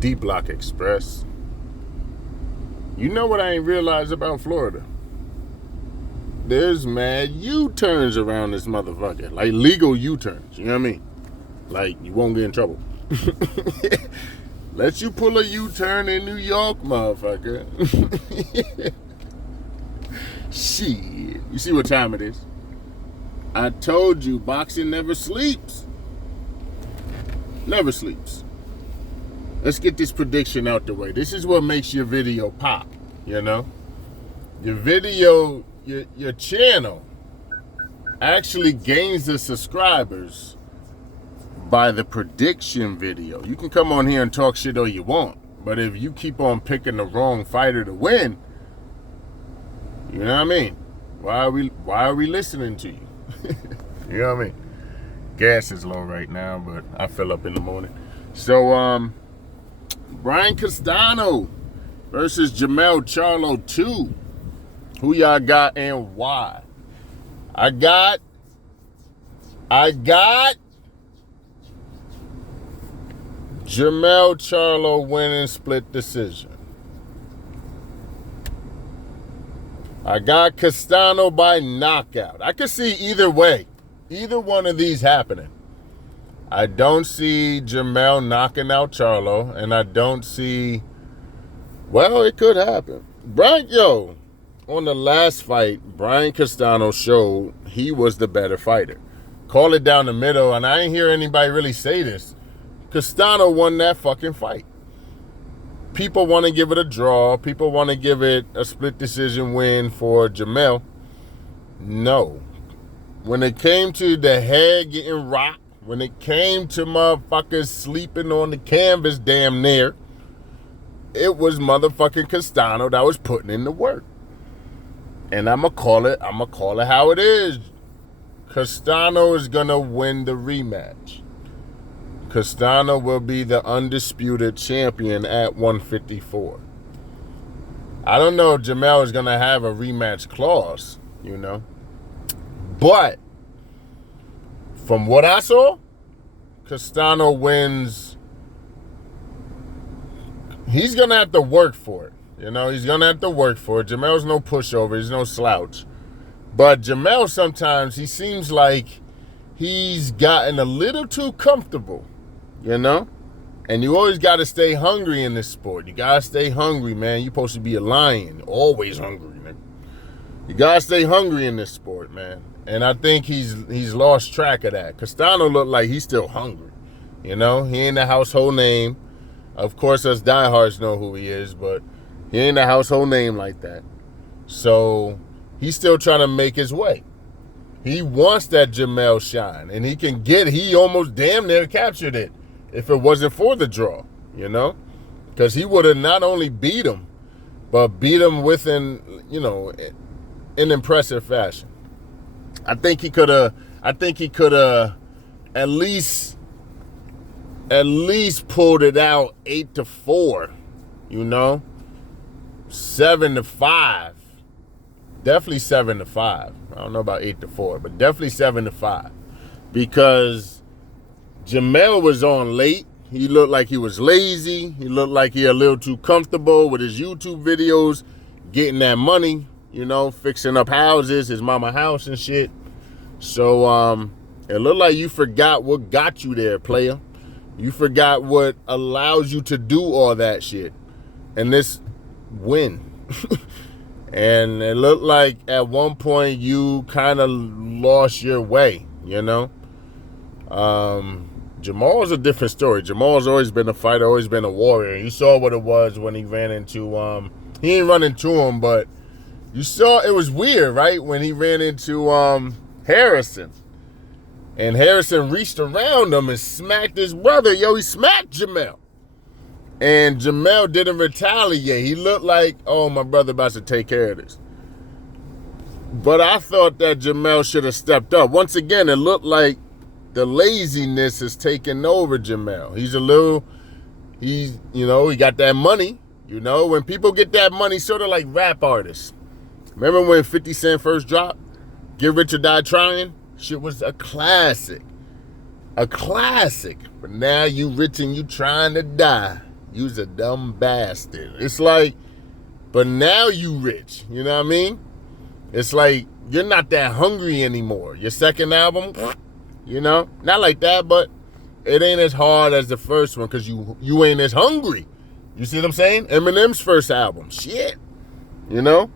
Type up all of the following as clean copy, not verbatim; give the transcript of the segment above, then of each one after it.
D Block Express. You know what I ain't realized about Florida? There's mad U-turns around this motherfucker. Like legal U-turns. You know what I mean? Like you won't get in trouble. Let you pull a U-turn in New York, motherfucker. Shit. You see what time it is? I told you, boxing never sleeps. Never sleeps. Let's get this prediction out the way. This is what makes your video pop, you know? Your video, your channel actually gains the subscribers by the prediction video. You can come on here and talk shit all you want, but if you keep on picking the wrong fighter to win, you know what I mean? Why are we listening to you? You know what I mean? Gas is low right now, but I fill up in the morning. So, Brian Castano versus Jermell Charlo 2. Who y'all got and why? I got Jermell Charlo winning split decision. I got Castano by knockout. I could see either way. Either one of these happening. I don't see Jermell knocking out Charlo, and I don't see, well, it could happen. On the last fight, Brian Castano showed he was the better fighter. Call it down the middle, and I ain't hear anybody really say this. Castano won that fucking fight. People want to give it a draw. People want to give it a split decision win for Jermell. No. When it came to the head getting rocked, when it came to motherfuckers sleeping on the canvas damn near, it was motherfucking Castano that was putting in the work. And I'ma call it how it is. Castano is gonna win the rematch. Castano will be the undisputed champion at 154. I don't know if Jermell is gonna have a rematch clause, you know. But from what I saw, Castano wins. He's going to have to work for it. You know, he's going to have to work for it. Jermell's no pushover. He's no slouch. But Jermell sometimes, he seems like he's gotten a little too comfortable, you know? And you always got to stay hungry in this sport. You got to stay hungry, man. You're supposed to be a lion. Always hungry, man. You got to stay hungry in this sport, man. And I think he's lost track of that. Castano looked like he's still hungry. You know, he ain't a household name. Of course, us diehards know who he is, but he ain't a household name like that. So he's still trying to make his way. He wants that Jermell shine, and he almost damn near captured it if it wasn't for the draw, you know? Because he would have not only beat him, but beat him within, you know, in impressive fashion. I think he could have at least pulled it out 8-4, you know, 7-5, definitely 7-5. I don't know about 8-4, but definitely 7-5, because Jermell was on late. He looked like he was lazy. He looked like he a little too comfortable with his YouTube videos, getting that money, you know, fixing up houses, his mama house and shit. So it looked like you forgot what got you there, player. You forgot what allows you to do all that shit. And this win. And it looked like at one point you kind of lost your way, you know. Jamal's a different story. Jamal's always been a fighter, always been a warrior. You saw what it was when he ran into, he didn't run into him, but you saw it was weird, right? When he ran into Harrison. And Harrison reached around him and smacked his brother. Yo, he smacked Jermell. And Jermell didn't retaliate. He looked like, oh, my brother about to take care of this. But I thought that Jermell should have stepped up. Once again, it looked like the laziness is taking over Jermell. He got that money. You know, when people get that money, sort of like rap artists. Remember when 50 Cent first dropped? Get Rich or Die Trying? Shit was a classic. A classic. But now you rich and you trying to die. You's a dumb bastard. It's like, but now you rich. You know what I mean? It's like you're not that hungry anymore. Your second album, you know, not like that, but it ain't as hard as the first one because you ain't as hungry. You see what I'm saying? Eminem's first album, shit. You know?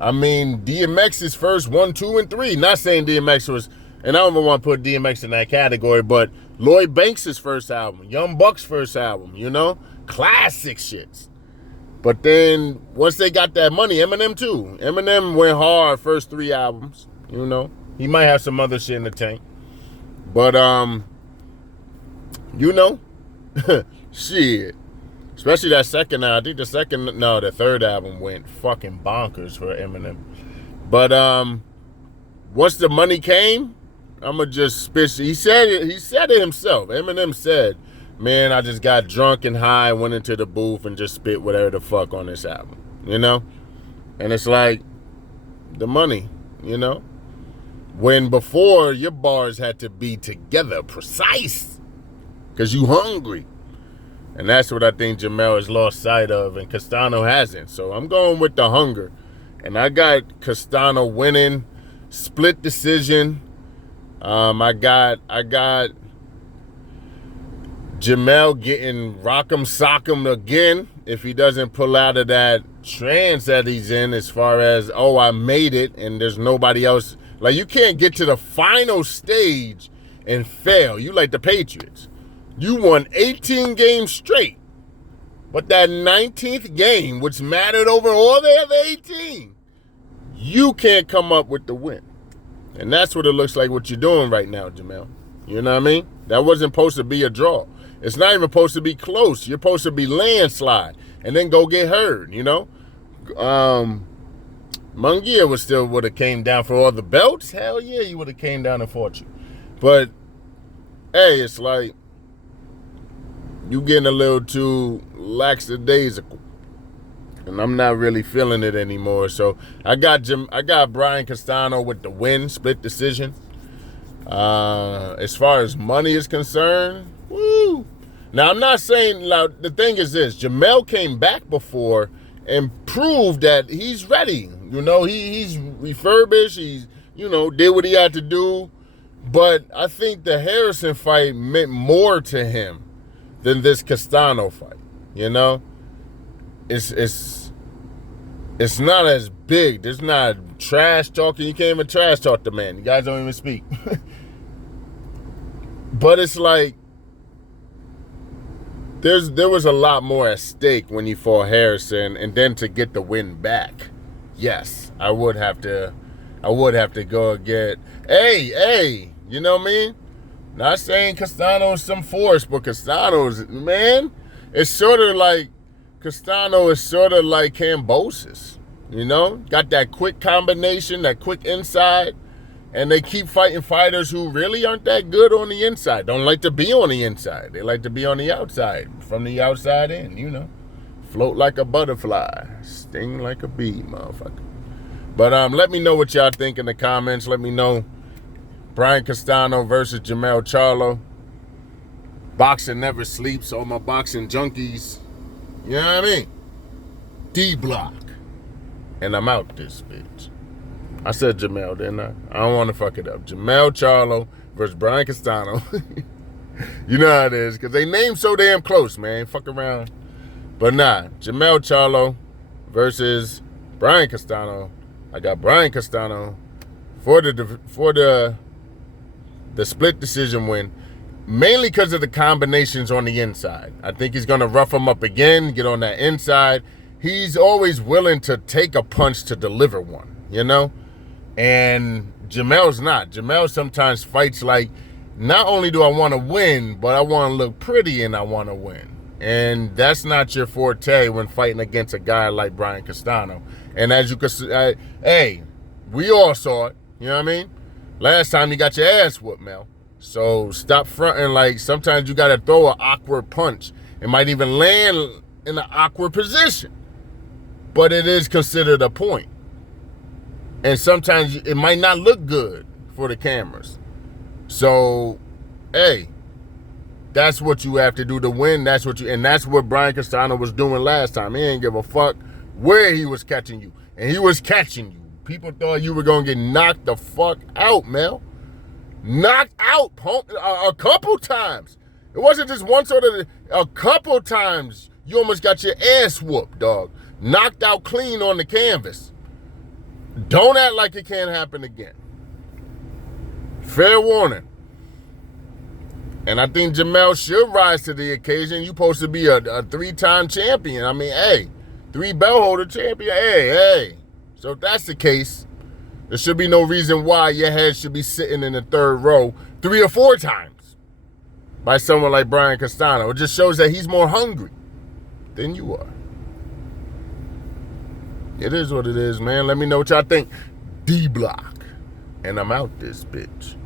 I mean, DMX's first 1, 2, and 3. Not saying DMX was, and I don't even want to put DMX in that category, but Lloyd Banks' first album, Young Buck's first album, you know? Classic shits. But then, once they got that money, Eminem too. Eminem went hard first 3 albums, you know? He might have some other shit in the tank. But, you know, shit. Especially that second album. I think the third album went fucking bonkers for Eminem. But once the money came, I'ma just spit. He said it himself. Eminem said, man, I just got drunk and high, went into the booth and just spit whatever the fuck on this album. You know? And it's like the money, you know? When before your bars had to be together, precise. Because you hungry. And that's what I think Jermell has lost sight of, and Castano hasn't. So I'm going with the hunger. And I got Castano winning, split decision. I got Jermell getting rock'em sock'em again if he doesn't pull out of that trance that he's in as far as, oh, I made it and there's nobody else. Like, you can't get to the final stage and fail. You like the Patriots. You won 18 games straight. But that 19th game, which mattered over all the other 18, you can't come up with the win. And that's what it looks like what you're doing right now, Jermell. You know what I mean? That wasn't supposed to be a draw. It's not even supposed to be close. You're supposed to be landslide and then go get hurt, you know? Munguia would have came down for all the belts. Hell yeah, he would have came down and fought you. But, hey, it's like, you getting a little too lackadaisical. And I'm not really feeling it anymore. So I got Brian Castano with the win, split decision. As far as money is concerned, woo. Now I'm not saying, the thing is this, Jermell came back before and proved that he's ready. You know, he's refurbished, he's, you know, did what he had to do. But I think the Harrison fight meant more to him than this Castano fight. You know? It's not as big. There's not trash talking. You can't even trash talk the man. You guys don't even speak. But it's like there was a lot more at stake when you fought Harrison, and then to get the win back. Yes, I would have to go get hey, you know what I mean? Not saying Castano is some force, but Castano's, man, it's sort of like Castano is sort of like Kambosos, you know? Got that quick combination, that quick inside, and they keep fighting fighters who really aren't that good on the inside. Don't like to be on the inside. They like to be on the outside, from the outside in, you know? Float like a butterfly, sting like a bee, motherfucker. But let me know what y'all think in the comments. Let me know. Brian Castano versus Jermell Charlo. Boxing never sleeps. All my boxing junkies. You know what I mean? D-Block. And I'm out this bitch. I said Jermell, didn't I? I don't want to fuck it up. Jermell Charlo versus Brian Castano. You know how it is. Because they named so damn close, man. Fuck around. But nah. Jermell Charlo versus Brian Castano. I got Brian Castano for the split decision win, mainly because of the combinations on the inside. I think he's going to rough him up again, get on that inside. He's always willing to take a punch to deliver one, you know? And Jermell's not. Jermell sometimes fights like, not only do I want to win, but I want to look pretty and I want to win. And that's not your forte when fighting against a guy like Brian Castano. And as you can see, hey, we all saw it, you know what I mean? Last time you got your ass whooped, Mel. So stop fronting like sometimes you got to throw an awkward punch. It might even land in an awkward position. But it is considered a point. And sometimes it might not look good for the cameras. So, hey, That's what you have to do to win. And that's what Brian Castano was doing last time. He didn't give a fuck where he was catching you. And he was catching you. People thought you were going to get knocked the fuck out, Mel. Knocked out a couple times. It wasn't just once or a couple times you almost got your ass whooped, dog. Knocked out clean on the canvas. Don't act like it can't happen again. Fair warning. And I think Jermell should rise to the occasion. You're supposed to be a 3-time champion. I mean, hey, 3 belt holder champion. Hey. So if that's the case, there should be no reason why your head should be sitting in the 3rd row 3 or 4 times by someone like Brian Castano. It just shows that he's more hungry than you are. It is what it is, man. Let me know what y'all think. D-Block. And I'm out this bitch.